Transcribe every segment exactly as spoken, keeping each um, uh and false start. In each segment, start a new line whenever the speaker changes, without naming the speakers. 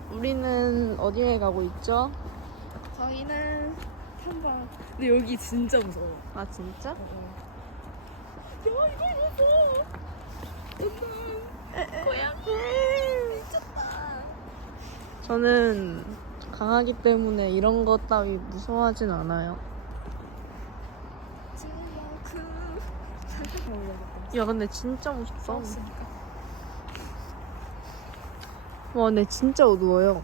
우리는 어디에 가고 있죠?
저희는 탐방. 근데 여기 진짜 무서워.
아 진짜?
어, 어. 야 이거 무서워. 고양이 미쳤다.
저는 강하기 때문에 이런 것 따위 무서워하진 않아요. 야 근데 진짜 무섭다. 와 근데 진짜 어두워요.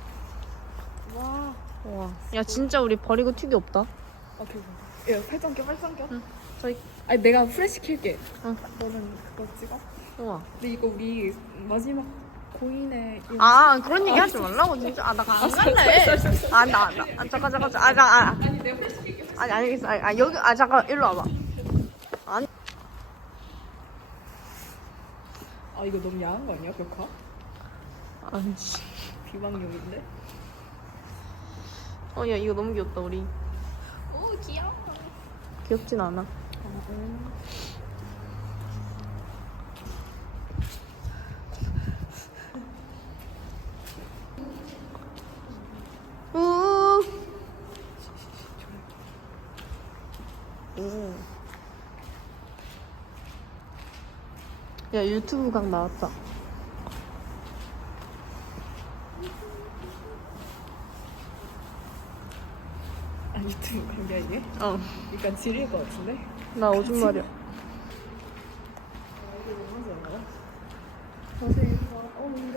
와.
와. 야 진짜 우리 버리고 튀기 없다.
아 대박. 야 팔짱 껴 팔짱 껴.
응. 저희.
아니 내가 플래시 킬게.
응.
너는 그거 찍어.
우와.
근데 이거 우리 마지막 고인의.
아 그런 얘기 하지 말라고 진짜. 아 나 안 갈래. 아나 나. 아 잠깐 잠깐 잠깐. 아나 아.
아니 내가 플래시 킬게.
아니 알겠어. 아, 아 여기 아 잠깐 일로 와봐. 아니.
아 이거 너무 야한 거 아니야 벽화?
아니.
비방용인데?
어 야 이거 너무 귀엽다 우리.
오 귀여워.
귀엽진 않아.
음.
우. 오. 야 유튜브 각 나왔다.
아 유튜브 관계야 이게?
어.
약간 지릴 것 같은데?
나 오줌 마려.
아 이거 너무 하지 않아요? 고생했어. 어 인정.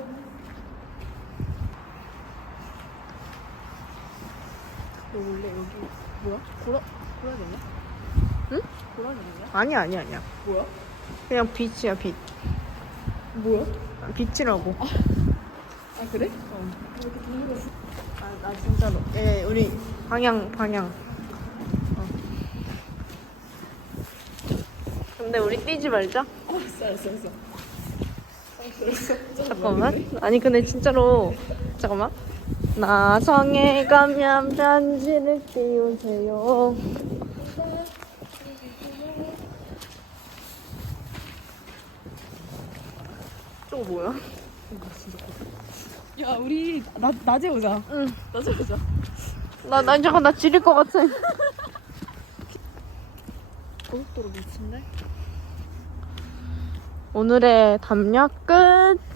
너 원래 여기 뭐야? 고라 고라니냐?
응?
고라니냐?
아니야 아니야 아니야.
뭐야?
그냥 빛이야 빛.
뭐야?
빛이라고.
아 그래? 어. 이렇게 동물했어.
아, 나 진짜로. 예, 우리 방향 방향. 어. 근데 우리 뛰지 말자.
어 알았어 알았어 알았어. 알았어.
잠깐만. 아니 근데 진짜로 잠깐만. 나성에 가면 편지를 띄우세요. 저거 뭐야?
야 우리 나 낮에 오자.
응.
낮에 오자.
나, 나 잠깐 나 지릴 것 같아.
고속도로 미친데?
오늘의 담력 끝.